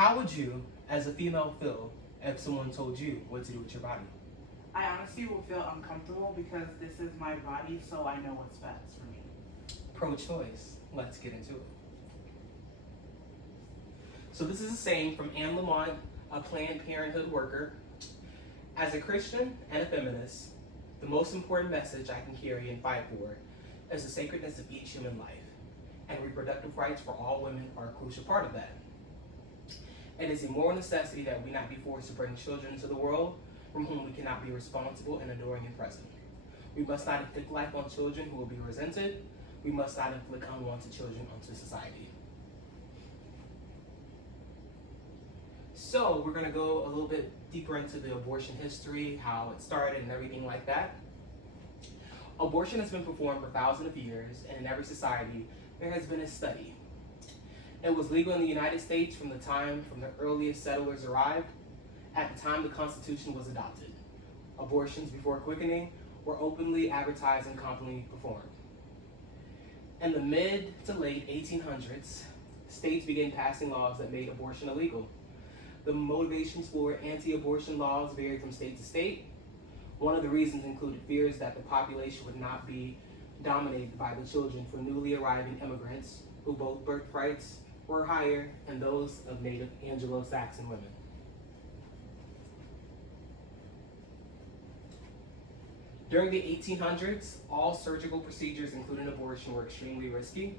How would you, as a female, feel if someone told you what to do with your body? I honestly will feel uncomfortable because this is my body, so I know what's best for me. Pro-choice. Let's get into it. So this is a saying from Anne Lamont, a Planned Parenthood worker. As a Christian and a feminist, the most important message I can carry and fight for is the sacredness of each human life, and reproductive rights for all women are a crucial part of that. It is a moral necessity that we not be forced to bring children into the world from whom we cannot be responsible and adoring and present. We must not inflict life on children who will be resented. We must not inflict unwanted children onto society. So we're going to go a little bit deeper into the abortion history, how it started and everything like that. Abortion has been performed for thousands of years, and in every society there has been a study. It was legal in the United States from the time the earliest settlers arrived. At the time the Constitution was adopted, abortions before quickening were openly advertised and commonly performed. In the mid to late 1800s, states began passing laws that made abortion illegal. The motivations for anti-abortion laws varied from state to state. One of the reasons included fears that the population would not be dominated by the children for newly arriving immigrants, who both birthrights were higher than those of native Anglo-Saxon women. During the 1800s, all surgical procedures, including abortion, were extremely risky.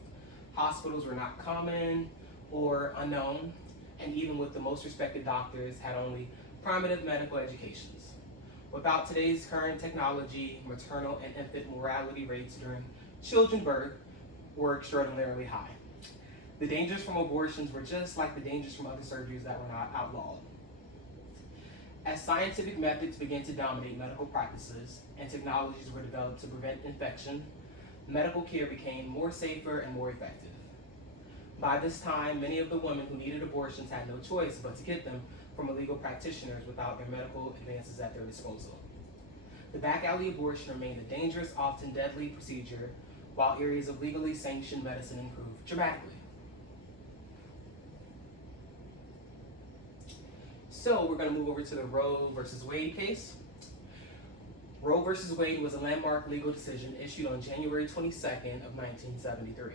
Hospitals were not common or unknown, and even with the most respected doctors had only primitive medical educations. Without today's current technology, maternal and infant mortality rates during children's birth were extraordinarily high. The dangers from abortions were just like the dangers from other surgeries that were not outlawed. As scientific methods began to dominate medical practices and technologies were developed to prevent infection, medical care became more safer and more effective. By this time, many of the women who needed abortions had no choice but to get them from illegal practitioners without their medical advances at their disposal. The back alley abortion remained a dangerous, often deadly procedure, while areas of legally sanctioned medicine improved dramatically. So we're going to move over to the Roe versus Wade case. Roe versus Wade was a landmark legal decision issued on January 22nd of 1973,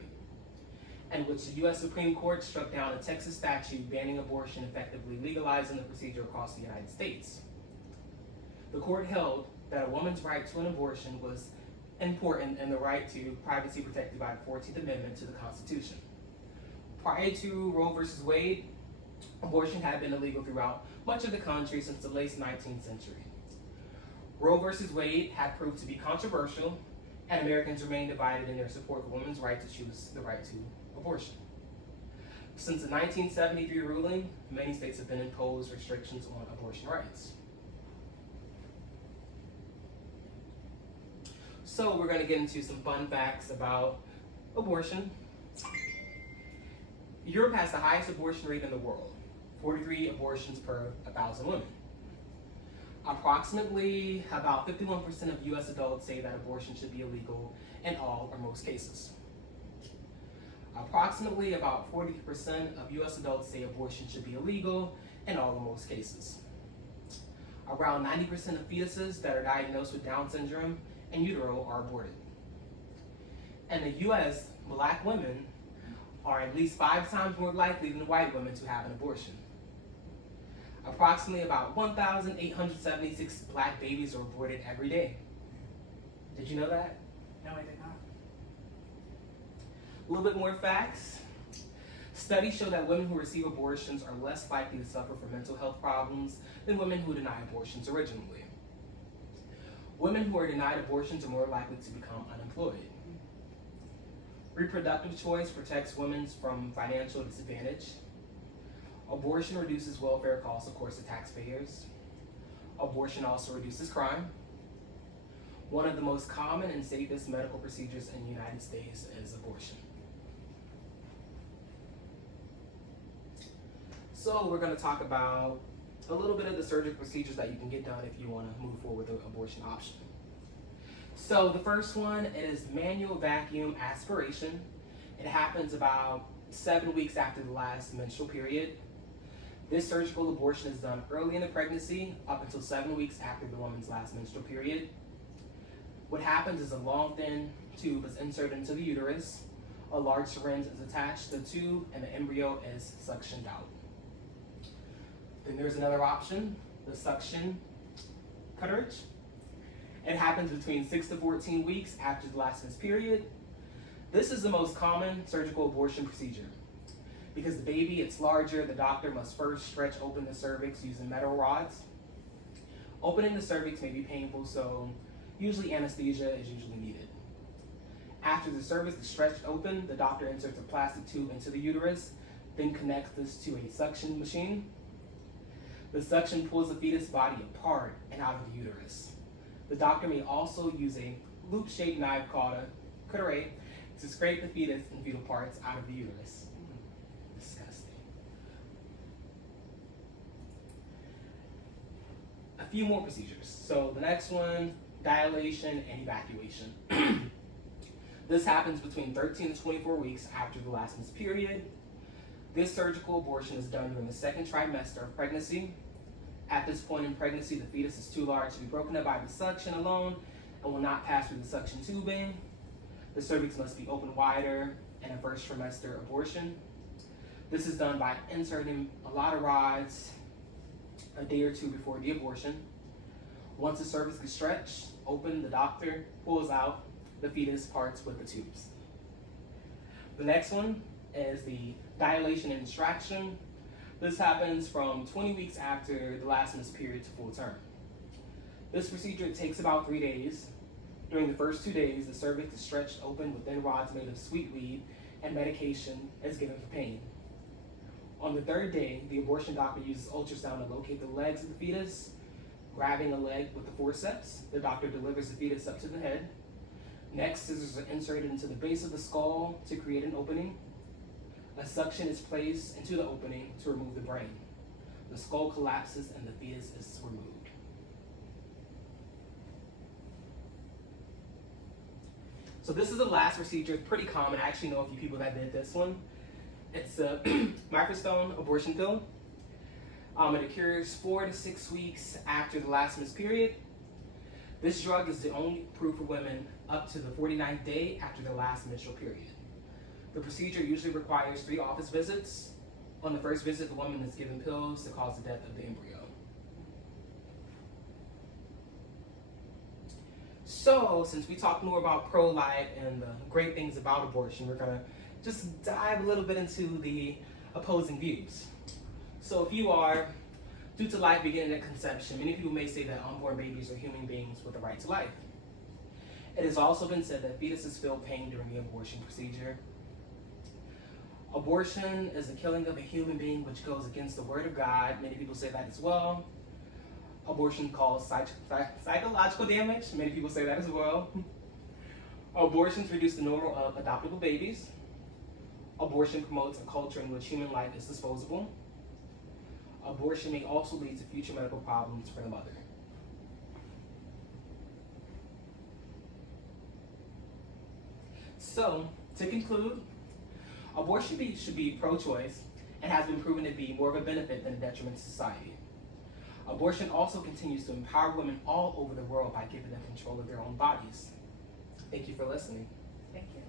in which the U.S. Supreme Court struck down a Texas statute banning abortion, effectively legalizing the procedure across the United States. The court held that a woman's right to an abortion was important and the right to privacy protected by the 14th Amendment to the Constitution. Prior to Roe versus Wade, abortion had been illegal throughout much of the country since the late 19th century. Roe versus Wade had proved to be controversial, and Americans remained divided in their support for women's right to choose the right to abortion. Since the 1973 ruling, many states have been imposed restrictions on abortion rights. So we're going to get into some fun facts about abortion. Europe has the highest abortion rate in the world, 43 abortions per 1,000 women. Approximately about 51% of U.S. adults say that abortion should be illegal in all or most cases. Approximately about 40% of U.S. adults say abortion should be illegal in all or most cases. Around 90% of fetuses that are diagnosed with Down syndrome in utero are aborted. In the U.S., black women are at least 5 times more likely than white women to have an abortion. Approximately about 1,876 black babies are aborted every day. Did you know that? No, I did not. A little bit more facts. Studies show that women who receive abortions are less likely to suffer from mental health problems than women who deny abortions originally. Women who are denied abortions are more likely to become unemployed. Reproductive choice protects women from financial disadvantage. Abortion reduces welfare costs, of course, to taxpayers. Abortion also reduces crime. One of the most common and safest medical procedures in the United States is abortion. So we're going to talk about a little bit of the surgical procedures that you can get done if you want to move forward with the abortion option. So the first one is manual vacuum aspiration. It happens about 7 weeks after the last menstrual period. This surgical abortion is done early in the pregnancy up until 7 weeks after the woman's last menstrual period. What happens is a long, thin tube is inserted into the uterus, a large syringe is attached to the tube, and the embryo is suctioned out. Then there's another option, the suction curettage. It happens between 6 to 14 weeks after the last men's period. This is the most common surgical abortion procedure. Because the baby, it's larger, the doctor must first stretch open the cervix using metal rods. Opening the cervix may be painful, so usually anesthesia is usually needed. After the cervix is stretched open, the doctor inserts a plastic tube into the uterus, then connects this to a suction machine. The suction pulls the fetus body apart and out of the uterus. The doctor may also use a loop-shaped knife called a curettage to scrape the fetus and fetal parts out of the uterus. Disgusting. A few more procedures. So the next one, dilation and evacuation. This happens between 13 to 24 weeks after the last men's period. This surgical abortion is done during the second trimester of pregnancy. At this point in pregnancy, the fetus is too large to be broken up by the suction alone and will not pass through the suction tubing. The cervix must be opened wider in a first trimester abortion. This is done by inserting a lot of rods a day or two before the abortion. Once the cervix is stretched open, the doctor pulls out the fetus parts with the tubes. The next one is the dilation and extraction. This happens from 20 weeks after the last men's period to full term. This procedure takes about 3 days. During the first 2 days, the cervix is stretched open with thin rods made of sweet weed, and medication is given for pain. On the third day, the abortion doctor uses ultrasound to locate the legs of the fetus. Grabbing a leg with the forceps, the doctor delivers the fetus up to the head. Next, scissors are inserted into the base of the skull to create an opening. A suction is placed into the opening to remove the brain. The skull collapses and the fetus is removed. So this is the last procedure. It's pretty common. I actually know a few people that did this one. It's a microstone abortion pill. It occurs 4 to 6 weeks after the last men's period. This drug is the only approved for women up to the 49th day after their last menstrual period. The procedure usually requires 3 office visits. On the first visit, the woman is given pills to cause the death of the embryo. So, since we talked more about pro-life and the great things about abortion, we're gonna just dive a little bit into the opposing views. So if you are, due to life beginning at conception, many people may say that unborn babies are human beings with the right to life. It has also been said that fetuses feel pain during the abortion procedure. Abortion is the killing of a human being which goes against the word of God. Many people say that as well. Abortion causes psychological damage. Many people say that as well. Abortions reduce the number of adoptable babies. Abortion promotes a culture in which human life is disposable. Abortion may also lead to future medical problems for the mother. So, to conclude, abortion should be pro-choice and has been proven to be more of a benefit than a detriment to society. Abortion also continues to empower women all over the world by giving them control of their own bodies. Thank you for listening. Thank you.